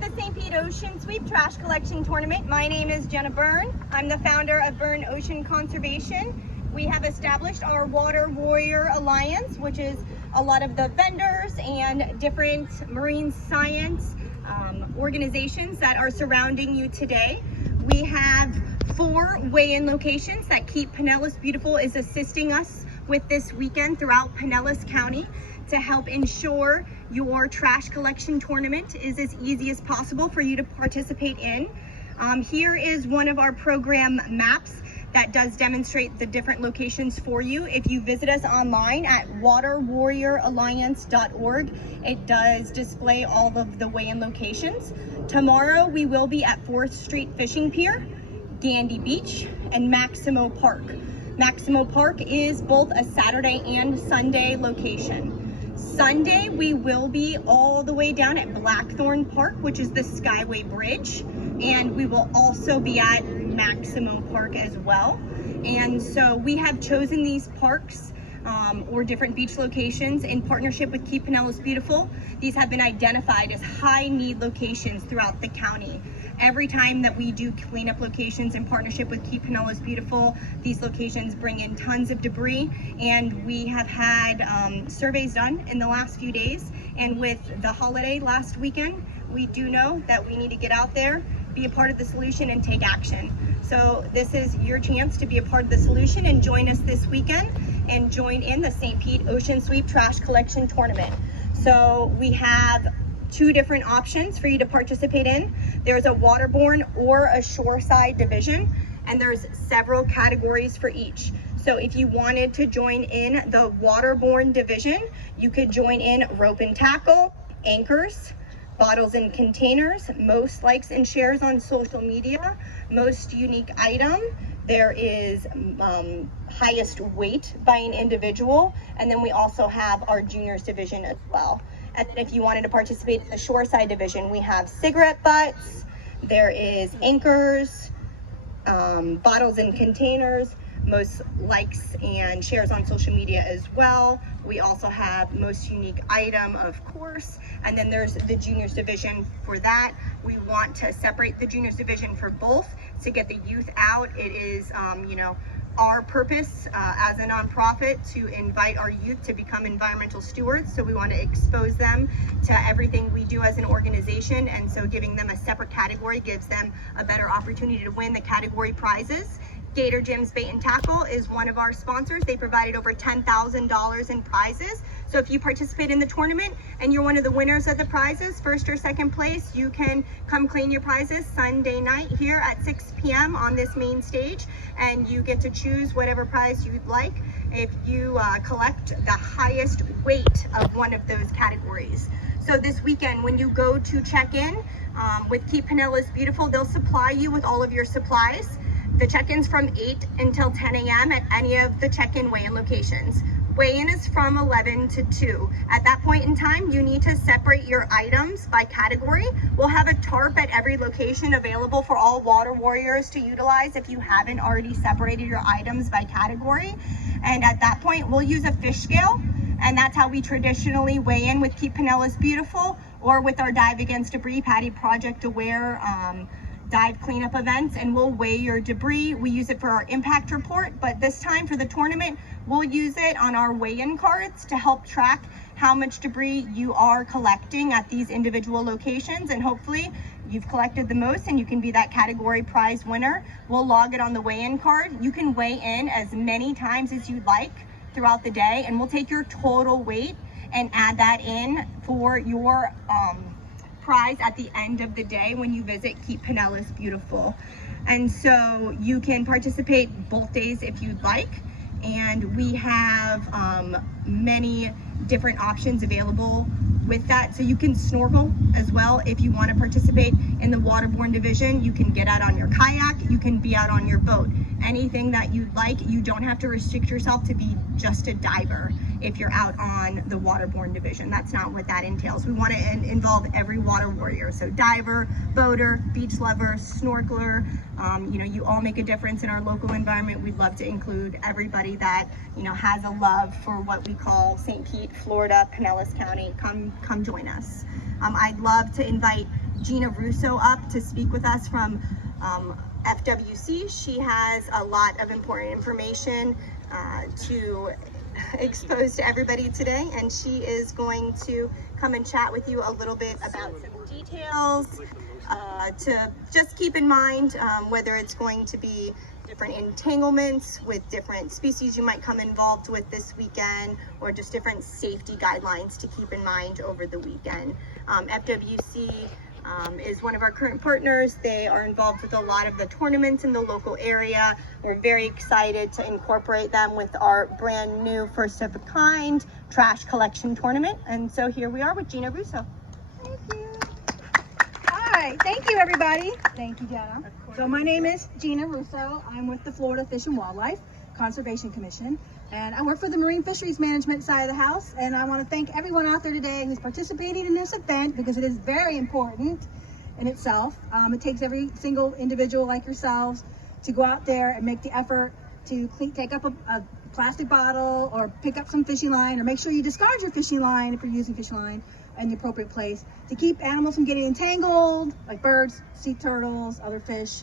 the St. Pete Ocean Sweep Trash Collection Tournament. My name is Jenna Byrne. I'm the founder of Byrne Ocean Conservation. We have established our Water Warrior Alliance, which is a lot of the vendors and different marine science organizations that are surrounding you today. We have 4 weigh-in locations that Keep Pinellas Beautiful is assisting us with this weekend throughout Pinellas County to help ensure your trash collection tournament is as easy as possible for you to participate in. Here is one of our program maps that does demonstrate the different locations for you. If you visit us online at waterwarrioralliance.org, it does display all of the weigh-in locations. Tomorrow we will be at 4th Street Fishing Pier, Gandy Beach, and Maximo Park. Maximo Park is both a Saturday and Sunday location. Sunday, we will be all the way down at Blackthorn Park, which is the Skyway Bridge, and we will also be at Maximo Park as well. And so we have chosen these parks or different beach locations in partnership with Keep Pinellas Beautiful. These have been identified as high need locations throughout the county. Every time that we do cleanup locations in partnership with Keep Pinellas Beautiful, these locations bring in tons of debris, and we have had surveys done in the last few days. And with the holiday last weekend, we do know that we need to get out there, be a part of the solution, and take action. So this is your chance to be a part of the solution and join us this weekend and join in the St. Pete Ocean Sweep Trash Collection Tournament. So we have 2 different options for you to participate in. There's a waterborne or a shoreside division, and there's several categories for each. So if you wanted to join in the waterborne division, you could join in rope and tackle, anchors, bottles and containers, most likes and shares on social media, most unique item. There is highest weight by an individual, and then we also have our juniors division as well. And then if you wanted to participate in the shoreside division, we have cigarette butts, there is anchors, bottles and containers, most likes and shares on social media as well. We also have most unique item, of course, and then there's the juniors division. For that, we want to separate the juniors division for both to get the youth out. It is our purpose as a nonprofit to invite our youth to become environmental stewards. So we want to expose them to everything we do as an organization, and so giving them a separate category gives them a better opportunity to win the category prizes. Gator Gyms Bait and Tackle is one of our sponsors. They provided over $10,000 in prizes. So if you participate in the tournament and you're one of the winners of the prizes, 1st or 2nd place, you can come claim your prizes Sunday night here at 6 p.m. on this main stage, and you get to choose whatever prize you'd like if you collect the highest weight of one of those categories. So this weekend, when you go to check in with Keep Pinellas Beautiful, they'll supply you with all of your supplies. The check-in's from 8 until 10 a.m. at any of the check-in weigh-in locations. Weigh-in is from 11 to 2. At that point in time, you need to separate your items by category. We'll have a tarp at every location available for all water warriors to utilize if you haven't already separated your items by category. And at that point, we'll use a fish scale, and that's how we traditionally weigh in with Keep Pinellas Beautiful, or with our Dive Against Debris Patty Project Aware dive cleanup events, and we'll weigh your debris. We use it for our impact report, but this time for the tournament, we'll use it on our weigh-in cards to help track how much debris you are collecting at these individual locations, and hopefully you've collected the most and you can be that category prize winner. We'll log it on the weigh-in card. You can weigh in as many times as you'd like throughout the day, and we'll take your total weight and add that in for your prize at the end of the day when you visit Keep Pinellas Beautiful. And so you can participate both days if you'd like, and we have many different options available with that. So you can snorkel as well if you want to participate in the waterborne division. You can get out on your kayak, you can be out on your boat, anything that you'd like. You don't have to restrict yourself to be just a diver if you're out on the waterborne division. That's not what that entails. We want to involve every water warrior, so diver, boater, beach lover, snorkeler. You all make a difference in our local environment. We'd love to include everybody that has a love for what we call St. Pete, Florida, Pinellas County. Come join us. I'd love to invite Gina Russo up to speak with us from FWC. She has a lot of important information to expose to everybody today, and she is going to come and chat with you a little bit about some details to just keep in mind, whether it's going to be different entanglements with different species you might come involved with this weekend, or just different safety guidelines to keep in mind over the weekend. FWC is one of our current partners. They are involved with a lot of the tournaments in the local area. We're very excited to incorporate them with our brand new first of a kind trash collection tournament. And so here we are with Gina Russo. Thank you. Hi, thank you everybody. Thank you, Jenna. So my name is Gina Russo. I'm with the Florida Fish and Wildlife Conservation Commission, and I work for the Marine Fisheries Management side of the house. And I want to thank everyone out there today who's participating in this event, because it is very important in itself. It takes every single individual like yourselves to go out there and make the effort to take up a plastic bottle, or pick up some fishing line, or make sure you discard your fishing line if you're using fishing line in the appropriate place, to keep animals from getting entangled, like birds, sea turtles, other fish,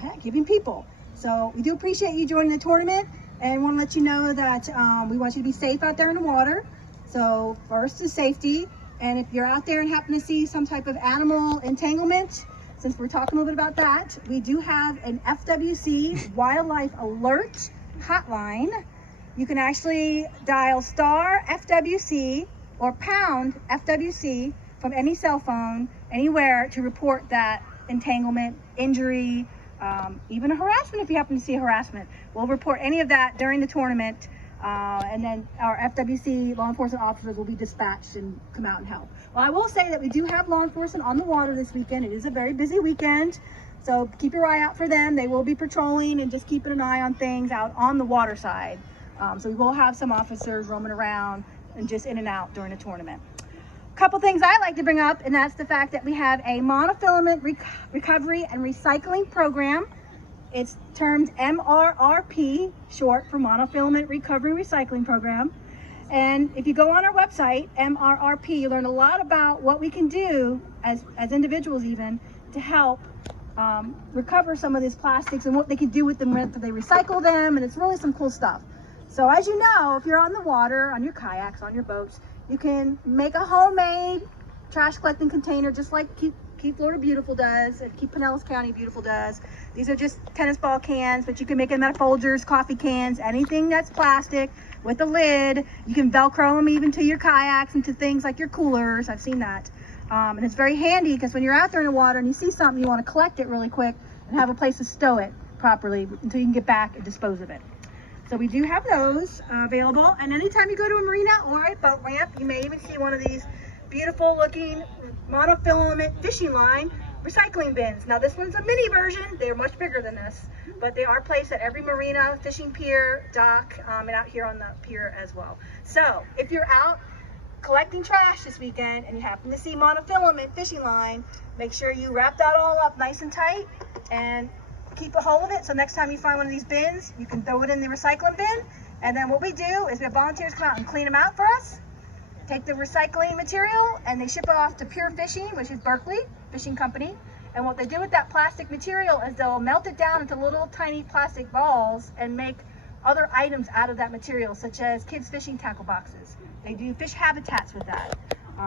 heck, even people. So we do appreciate you joining the tournament, and want to let you know that we want you to be safe out there in the water. So first is safety, and if you're out there and happen to see some type of animal entanglement, since we're talking a little bit about that, we do have an FWC Wildlife Alert hotline. You can actually dial star FWC or pound FWC from any cell phone, anywhere, to report that entanglement, injury, even a harassment. If you happen to see a harassment, we'll report any of that during the tournament, and then our FWC law enforcement officers will be dispatched and come out and help. Well, I will say that we do have law enforcement on the water this weekend. It is a very busy weekend, so keep your eye out for them. They will be patrolling and just keeping an eye on things out on the water side. So we will have some officers roaming around and just in and out during the tournament. A couple things I like to bring up, and that's the fact that we have a monofilament recovery and recycling program. It's termed MRRP, short for monofilament recovery and recycling program. And if you go on our website, MRRP, you learn a lot about what we can do as individuals, even to help recover some of these plastics, and what they can do with them after they recycle them. And it's really some cool stuff. So as you know, if you're on the water, on your kayaks, on your boats, you can make a homemade trash collecting container, just like Keep Florida Beautiful does, and Keep Pinellas County Beautiful does. These are just tennis ball cans, but you can make them out of Folgers, coffee cans, anything that's plastic with a lid. You can Velcro them even to your kayaks and to things like your coolers. I've seen that. And it's very handy, because when you're out there in the water and you see something, you want to collect it really quick and have a place to stow it properly until you can get back and dispose of it. So we do have those available. And anytime you go to a marina or a boat ramp, you may even see one of these beautiful looking monofilament fishing line recycling bins. Now this one's a mini version. They're much bigger than this, but they are placed at every marina, fishing pier, dock, and out here on the pier as well. So if you're out collecting trash this weekend and you happen to see monofilament fishing line, make sure you wrap that all up nice and tight and keep a hold of it, so next time you find one of these bins, you can throw it in the recycling bin. And then what we do is we have volunteers come out and clean them out for us, take the recycling material, and they ship it off to Pure Fishing, which is Berkeley Fishing Company. And what they do with that plastic material is they'll melt it down into little tiny plastic balls and make other items out of that material, such as kids fishing tackle boxes. They do fish habitats with that.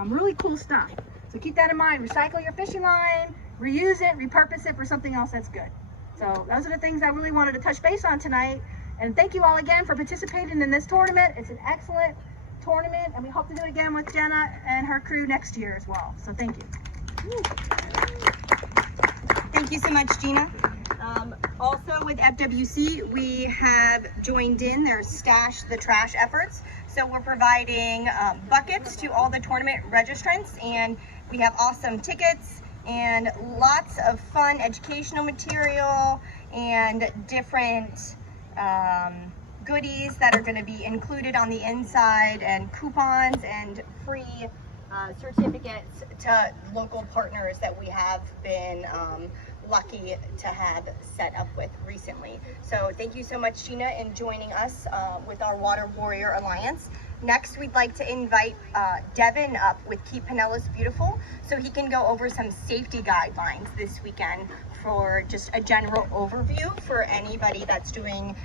Really cool stuff. So keep that in mind. Recycle your fishing line, reuse it, repurpose it for something else that's good. So those are the things I really wanted to touch base on tonight. And thank you all again for participating in this tournament. It's an excellent tournament, and we hope to do it again with Jenna and her crew next year as well. So thank you. Thank you so much, Gina. Also with FWC, we have joined in their Stash the Trash efforts. So we're providing buckets to all the tournament registrants, and we have awesome tickets and lots of fun educational material and different goodies that are going to be included on the inside, and coupons and free certificates to local partners that we have been lucky to have set up with recently. So thank you so much, Gina, in joining us with our Water Warrior Alliance. Next, we'd like to invite Devin up with Keep Pinellas Beautiful so he can go over some safety guidelines this weekend for just a general overview for anybody that's doing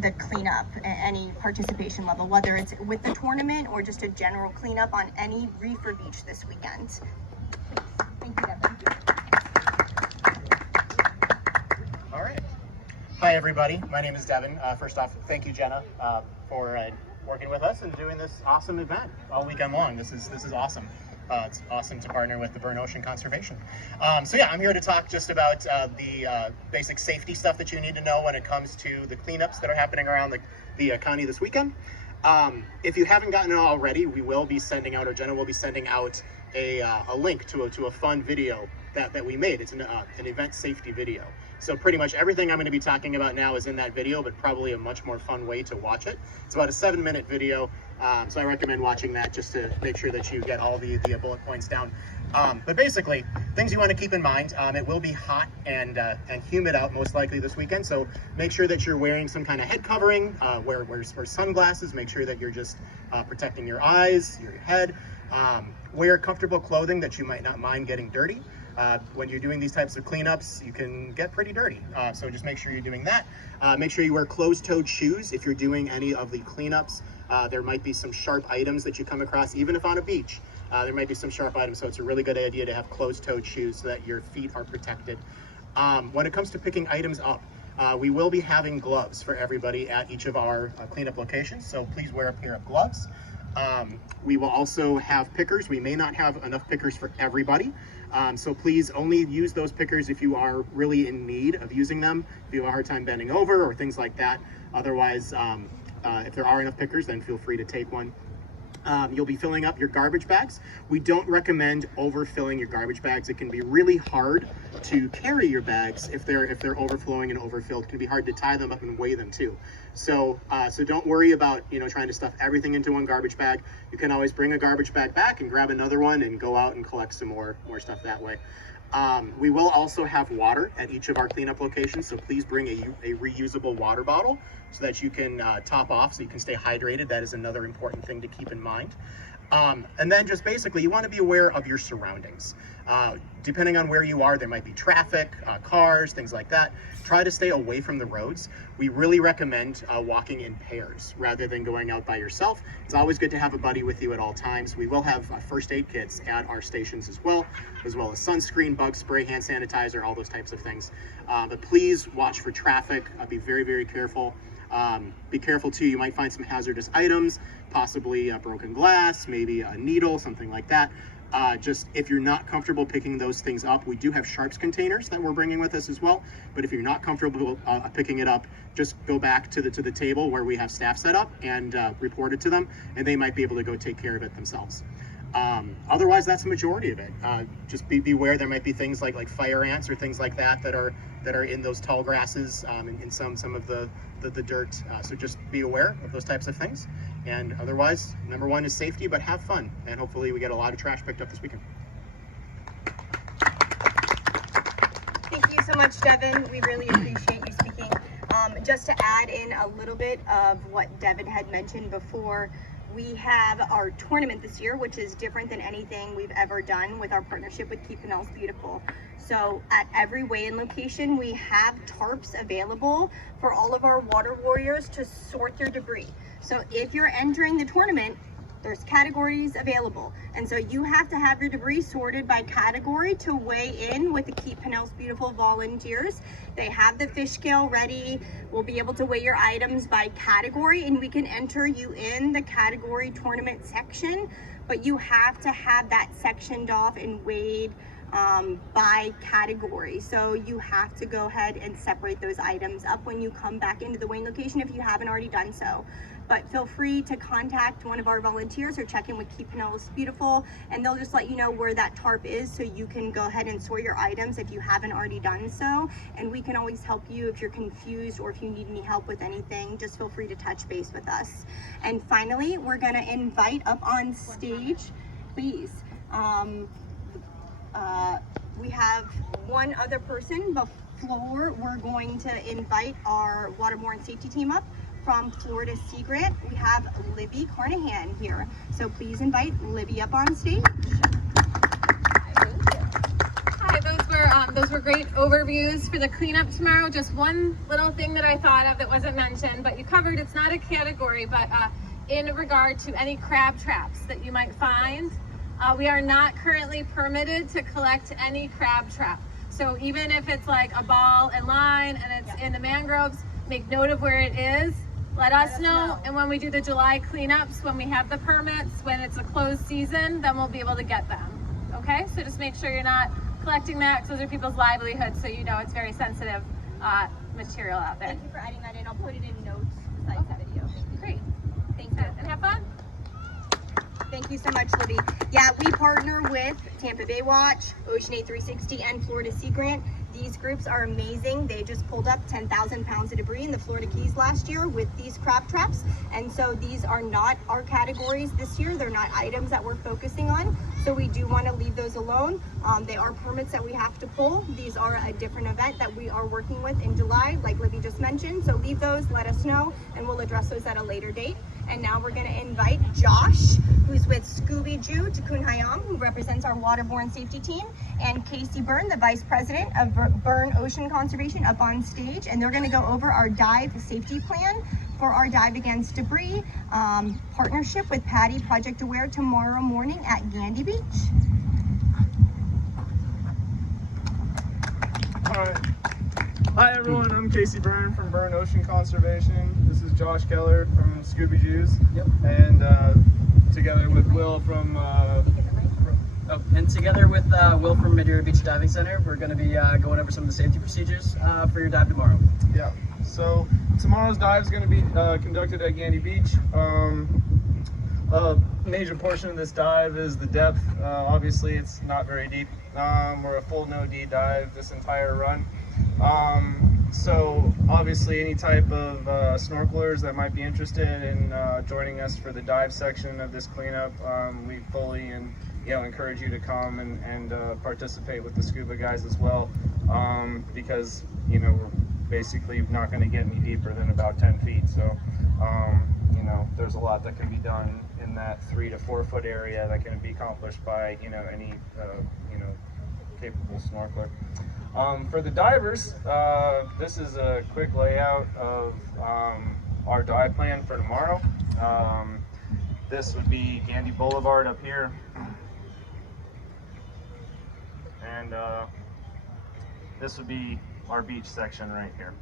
the cleanup at any participation level, whether it's with the tournament or just a general cleanup on any reef or beach this weekend. Thank you, Devin. All right. Hi, everybody. My name is Devin. First off, thank you, Jenna, for working with us and doing this awesome event all weekend long. This is awesome. It's awesome to partner with the Bern Ocean Conservation. So yeah, I'm here to talk just about the basic safety stuff that you need to know when it comes to the cleanups that are happening around the county this weekend. If you haven't gotten it already, we will be sending out, or Jenna will be sending out a link to a fun video that we made. It's an event safety video. So pretty much everything I'm going to be talking about now is in that video, but probably a much more fun way to watch it. It's about a 7-minute video, so I recommend watching that just to make sure that you get all the bullet points down. But basically, things you want to keep in mind, it will be hot and humid out most likely this weekend, so make sure that you're wearing some kind of head covering, wear sunglasses, make sure that you're just protecting your eyes, your head. Wear comfortable clothing that you might not mind getting dirty. When you're doing these types of cleanups, you can get pretty dirty. So just make sure you're doing that. Make sure you wear closed-toed shoes if you're doing any of the cleanups. There might be some sharp items that you come across, even if on a beach. There might be some sharp items, so it's a really good idea to have closed-toed shoes so that your feet are protected. When it comes to picking items up, we will be having gloves for everybody at each of our cleanup locations, so please wear a pair of gloves. We will also have pickers. We may not have enough pickers for everybody. So please only use those pickers if you are really in need of using them, if you have a hard time bending over or things like that. Otherwise, if there are enough pickers, then feel free to take one. You'll be filling up your garbage bags. We don't recommend overfilling your garbage bags. It can be really hard to carry your bags if they're overflowing and overfilled. It can be hard to tie them up and weigh them too. So don't worry about trying to stuff everything into one garbage bag. You can always bring a garbage bag back and grab another one and go out and collect some more stuff that way. We will also have water at each of our cleanup locations, so please bring a reusable water bottle so that you can top off, so you can stay hydrated. That is another important thing to keep in mind. And then just basically, you want to be aware of your surroundings. Depending on where you are, there might be traffic, cars, things like that. Try to stay away from the roads. We really recommend walking in pairs rather than going out by yourself. It's always good to have a buddy with you at all times. We will have first aid kits at our stations as well as sunscreen, bug spray, hand sanitizer, all those types of things. But please watch for traffic. Be very, very careful. Be careful too, you might find some hazardous items, possibly broken glass, maybe a needle, something like that. Just if you're not comfortable picking those things up, we do have sharps containers that we're bringing with us as well. But if you're not comfortable picking it up, just go back to the table where we have staff set up and report it to them, and they might be able to go take care of it themselves. Otherwise, that's the majority of it. Just beware. There might be things like fire ants or things like that that are in those tall grasses, in some of the dirt. So just be aware of those types of things. And otherwise, number one is safety, but have fun. And hopefully we get a lot of trash picked up this weekend. Thank you so much, Devin. We really appreciate you speaking. Just to add in a little bit of what Devin had mentioned before, we have our tournament this year, which is different than anything we've ever done with our partnership with Keep Pinellas Beautiful. So at every weigh-in location, we have tarps available for all of our water warriors to sort their debris. So if you're entering the tournament, there's categories available. And so you have to have your debris sorted by category to weigh in with the Keep Pinellas Beautiful volunteers. They have the fish scale ready. We'll be able to weigh your items by category, and we can enter you in the category tournament section, but you have to have that sectioned off and weighed by category. So you have to go ahead and separate those items up when you come back into the weighing location if you haven't already done so. But feel free to contact one of our volunteers or check in with Keep Pinellas Beautiful, and they'll just let you know where that tarp is so you can go ahead and sort your items if you haven't already done so. And we can always help you if you're confused or if you need any help with anything. Just feel free to touch base with us. And finally, we're gonna invite up on stage, please. We have one other person before we're going to invite our waterborne safety team up from Florida Sea Grant, we have Libby Carnahan here. So please invite Libby up on stage. Hi, those were great overviews for the cleanup tomorrow. Just one little thing that I thought of that wasn't mentioned, but you covered, it's not a category, but in regard to any crab traps that you might find, we are not currently permitted to collect any crab trap. So even if it's like a ball and line and it's in the mangroves, make note of where it is, let us know. And when we do the July cleanups, when we have the permits, when it's a closed season, then we'll be able to get them. Okay, so just make sure you're not collecting that, because those are people's livelihoods, so you know it's very sensitive material out there. Thank you for adding that in. I'll put it in notes besides the video. Great. Thank you. And have fun. Thank you so much, Libby. Yeah, we partner with Tampa Bay Watch, Ocean Aid 360, and Florida Sea Grant. These groups are amazing. They just pulled up 10,000 pounds of debris in the Florida Keys last year with these crab traps. And so these are not our categories this year. They're not items that we're focusing on. So we do want to leave those alone. They are permits that we have to pull. These are a different event that we are working with in July, like Libby just mentioned. So leave those, let us know, and we'll address those at a later date. And now we're going to invite Josh, who's with Scooby-Joo Tikkun Hayam, who represents our waterborne safety team, and Casey Byrne, the Vice President of Byrne Ocean Conservation, up on stage. And they're going to go over our dive safety plan for our Dive Against Debris partnership with Patty Project Aware tomorrow morning at Gandy Beach. All right. Hi everyone, I'm Casey Byrne from Byrne Ocean Conservation. This is Josh Keller from Scooby-Joo's. Yep. And together with Will from Will from Madeira Beach Diving Center, we're going to be going over some of the safety procedures for your dive tomorrow. Yeah. So tomorrow's dive is going to be conducted at Gandy Beach. A major portion of this dive is the depth. Obviously, it's not very deep. We're a full no-D dive this entire run. So obviously any type of snorkelers that might be interested in joining us for the dive section of this cleanup, we fully encourage you to come and participate with the scuba guys as well, because we're basically not going to get any deeper than about 10 feet. So there's a lot that can be done in that 3 to 4 foot area that can be accomplished by any capable snorkeler. For the divers, this is a quick layout of our dive plan for tomorrow. This would be Gandy Boulevard up here, and this would be our beach section right here.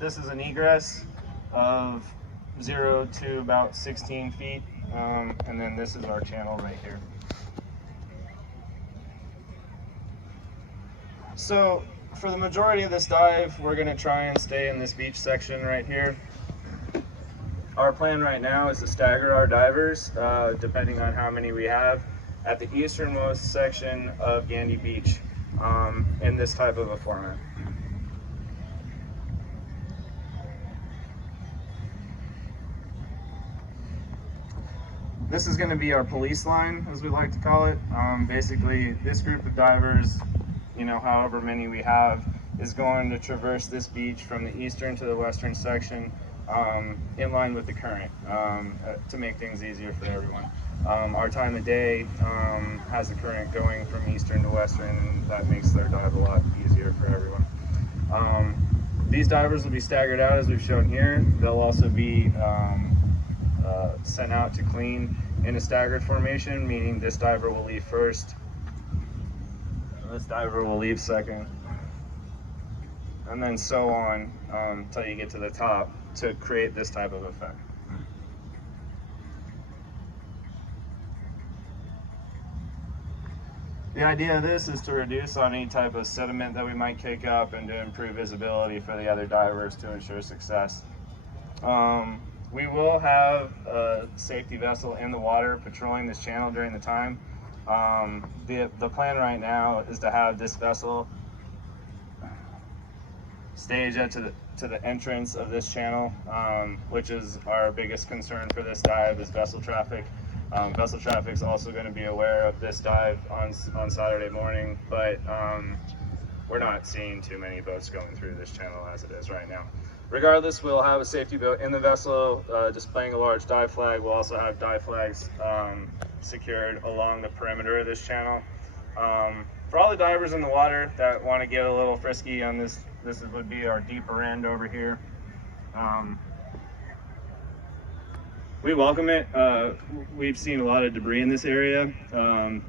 This is an egress of 0 to about 16 feet, and then this is our channel right here. So for the majority of this dive, we're going to try and stay in this beach section right here. Our plan right now is to stagger our divers, depending on how many we have, at the easternmost section of Gandy Beach in this type of a format. This is going to be our police line, as we like to call it. Basically, this group of divers, however many we have, is going to traverse this beach from the eastern to the western section in line with the current to make things easier for everyone. Our time of day has the current going from eastern to western, and that makes their dive a lot easier for everyone. These divers will be staggered out as we've shown here. They'll also be sent out to clean in a staggered formation, meaning this diver will leave first, this diver will leave second, and then so on until you get to the top to create this type of effect. The idea of this is to reduce on any type of sediment that we might kick up and to improve visibility for the other divers to ensure success. We will have a safety vessel in the water patrolling this channel during the time. The plan right now is to have this vessel stage to the entrance of this channel, which is our biggest concern for this dive, is vessel traffic. Vessel traffic is also going to be aware of this dive on Saturday morning, but we're not seeing too many boats going through this channel as it is right now. regardless, we'll have a safety boat in the vessel displaying a large dive flag. We'll also have dive flags secured along the perimeter of this channel. For all the divers in the water that want to get a little frisky on this, would be our deeper end over here. We welcome it. We've seen a lot of debris in this area.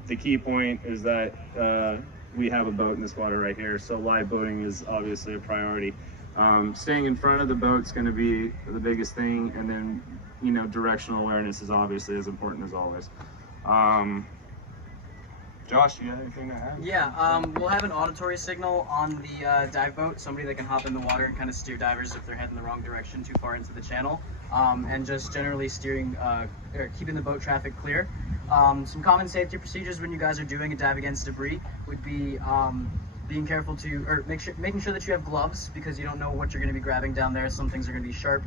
The key point is that we have a boat in this water right here, so live boating is obviously a priority. Staying in front of the boat's going to be the biggest thing, and then, you know, directional awareness is obviously as important as always. Josh, do you have anything to add? Yeah, we'll have an auditory signal on the dive boat, somebody that can hop in the water and kind of steer divers if they're heading the wrong direction too far into the channel, and just generally steering, or keeping the boat traffic clear. Some common safety procedures when you guys are doing a dive against debris would be being careful to, or making sure that you have gloves, because you don't know what you're going to be grabbing down there. Some things are going to be sharp.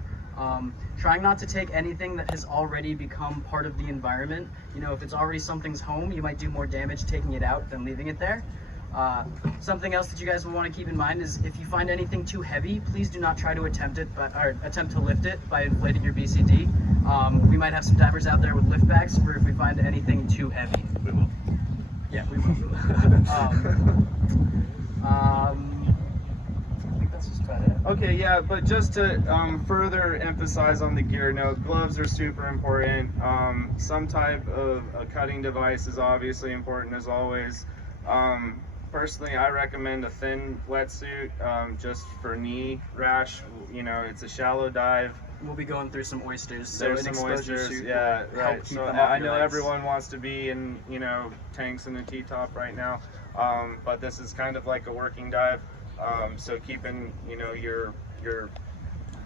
Trying not to take anything that has already become part of the environment. You know, if it's already something's home, you might do more damage taking it out than leaving it there. Something else that you guys will want to keep in mind is if you find anything too heavy, please do not try to attempt to lift it by inflating your BCD. We might have some divers out there with lift bags for if we find anything too heavy. We will. Yeah, we will. I think that's just about it. Okay, yeah, but just to further emphasize on the gear note, gloves are super important. Some type of a cutting device is obviously important as always. Personally, I recommend a thin wetsuit just for knee rash. You know, it's a shallow dive. We'll be going through some oysters. So There's an some exposure oysters, suit yeah, will help right. keep So them off I your know legs. everyone wants to be in, you know, tanks and a T-top right now, but this is kind of like a working dive. So keeping, you know, your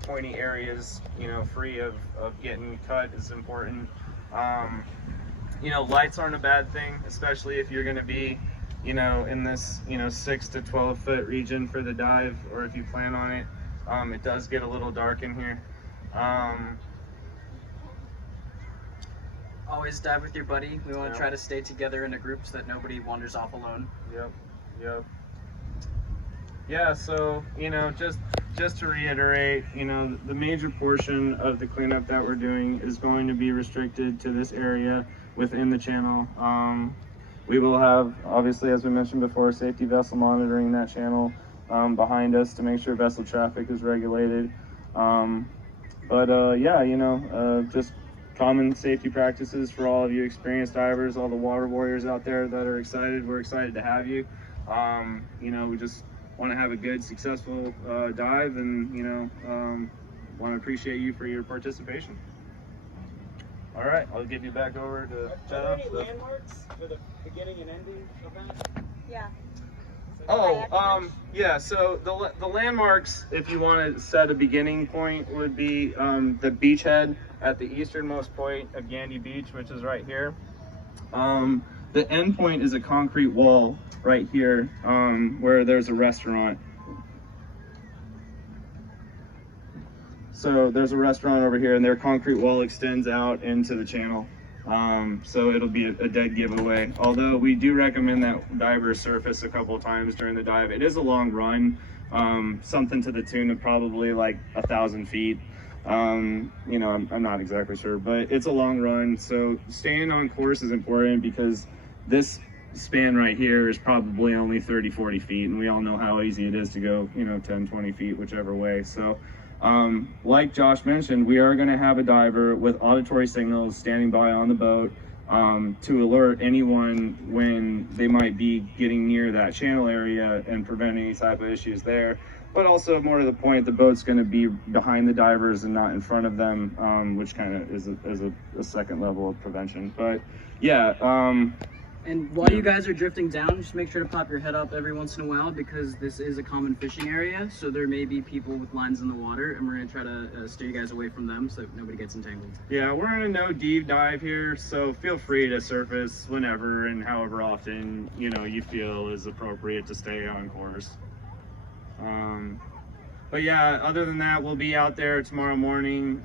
pointy areas, you know, free of getting cut is important. You know, lights aren't a bad thing, especially if you're going to be, you know, in this, you know, 6 to 12 foot region for the dive, or if you plan on it. It does get a little dark in here. Always dive with your buddy. We want to Yeah. try to stay together in a group so that nobody wanders off alone. Yep. Yeah, so, you know, just to reiterate, you know, the major portion of the cleanup that we're doing is going to be restricted to this area within the channel. We will have, obviously, as we mentioned before, safety vessel monitoring that channel behind us to make sure vessel traffic is regulated. Yeah, you know, just common safety practices for all of you experienced divers, all the water warriors out there that are excited. We're excited to have you. You know, we just want to have a good, successful dive, and, you know, want to appreciate you for your participation. All right, I'll give you back over to Jenna. Are there any landmarks for the beginning and ending event? Yeah. Yeah, so the landmarks, if you want to set a beginning point, would be the beachhead at the easternmost point of Gandy Beach, which is right here. The end point is a concrete wall right here, where there's a restaurant. So there's a restaurant over here, and their concrete wall extends out into the channel. So it'll be a dead giveaway. Although we do recommend that divers surface a couple of times during the dive. It is a long run, something to the tune of probably like 1,000 feet. You know, I'm not exactly sure, but it's a long run. So staying on course is important, because this span right here is probably only 30-40 feet, and we all know how easy it is to go, you know, 10-20 feet whichever way. So like Josh mentioned, we are going to have a diver with auditory signals standing by on the boat to alert anyone when they might be getting near that channel area and prevent any type of issues there. But also, more to the point, the boat's going to be behind the divers and not in front of them, which kind of is a second level of prevention. But yeah. And while you guys are drifting down, just make sure to pop your head up every once in a while, because this is a common fishing area, so there may be people with lines in the water, and we're going to try to steer you guys away from them so that nobody gets entangled. Yeah, we're in a no deep dive here, so feel free to surface whenever and however often, you know, you feel is appropriate to stay on course. But yeah, other than that, we'll be out there tomorrow morning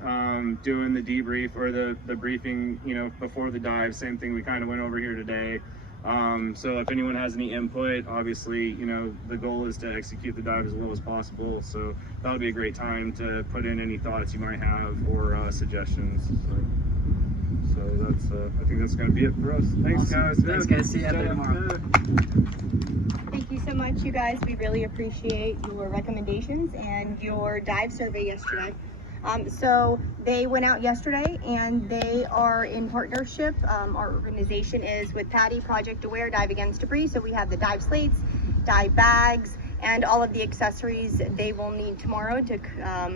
doing the debrief, or the briefing, you know, before the dive. Same thing we kind of went over here today. So if anyone has any input, obviously, the goal is to execute the dive as well as possible. So that would be a great time to put in any thoughts you might have or suggestions. So that's, I think that's going to be it for us. Thanks, guys. Thanks, guys. See you out there tomorrow. Thank you so much, you guys. We really appreciate your recommendations and your dive survey yesterday. So they went out yesterday and they are in partnership. Our organization is with PADI, Project Aware, Dive Against Debris. So we have the dive slates, dive bags, and all of the accessories they will need tomorrow to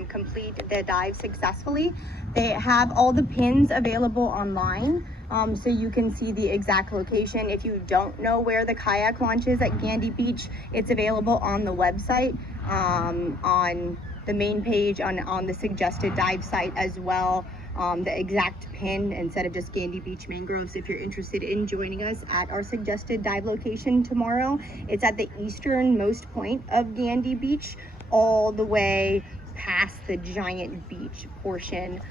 complete the dive successfully. They have all the pins available online, so you can see the exact location. If you don't know where the kayak launch is at Gandy Beach, it's available on the website, on the main page, on the suggested dive site as well. The exact pin instead of just Gandy Beach Mangroves. If you're interested in joining us at our suggested dive location tomorrow, it's at the easternmost point of Gandy Beach, all the way past the giant beach portion,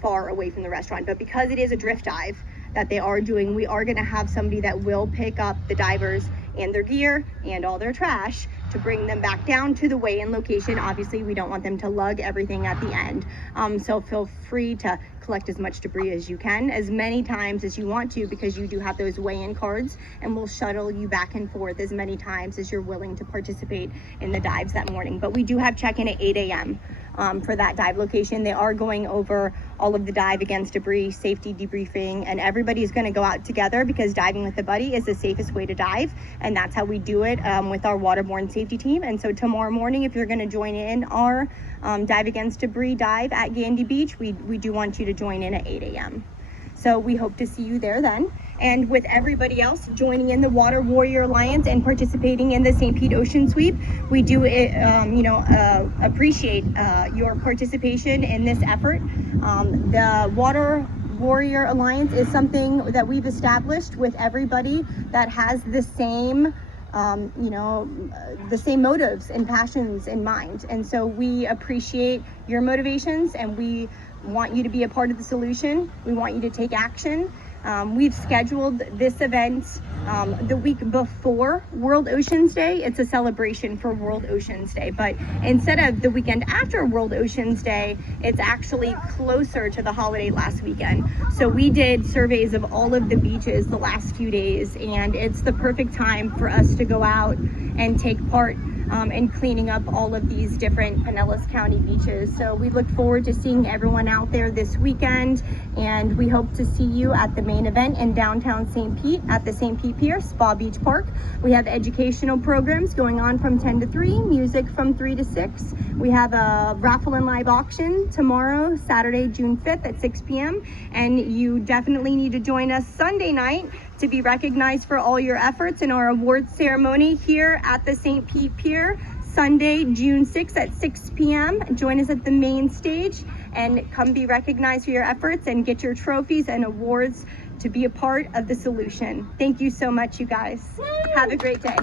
far away from the restaurant. But because it is a drift dive that they are doing, we are going to have somebody that will pick up the divers and their gear and all their trash to bring them back down to the weigh-in location. Obviously, we don't want them to lug everything at the end. So feel free to collect as much debris as you can, as many times as you want to, because you do have those weigh-in cards, and we'll shuttle you back and forth as many times as you're willing to participate in the dives that morning. But we do have check-in at 8 a.m. For that dive location. They are going over all of the dive against debris, safety debriefing, and everybody's going to go out together, because diving with a buddy is the safest way to dive, and that's how we do it with our waterborne safety team. And so tomorrow morning, if you're going to join in our dive against debris dive at Gandy Beach, we do want you to join in at 8 a.m. So we hope to see you there then. And with everybody else joining in the Water Warrior Alliance and participating in the St. Pete Ocean Sweep, we do appreciate your participation in this effort. The Water Warrior Alliance is something that we've established with everybody that has the same the same motives and passions in mind. And so we appreciate your motivations, and we want you to be a part of the solution. We want you to take action. We've scheduled this event the week before World Oceans Day. It's a celebration for World Oceans Day, but instead of the weekend after World Oceans Day, it's actually closer to the holiday last weekend. So we did surveys of all of the beaches the last few days, and it's the perfect time for us to go out and take part in cleaning up all of these different Pinellas County beaches. So we look forward to seeing everyone out there this weekend, and we hope to see you at the main event in downtown St. Pete at the St. Pete Pier, Spa Beach Park. We have educational programs going on from 10 to 3, music from 3 to 6. We have a raffle and live auction tomorrow, Saturday, June 5th at 6 p.m. And you definitely need to join us Sunday night to be recognized for all your efforts in our awards ceremony here at the St. Pete Pier, Sunday, June 6th at 6 p.m. Join us at the main stage and come be recognized for your efforts and get your trophies and awards to be a part of the solution. Thank you so much, you guys. Have a great day.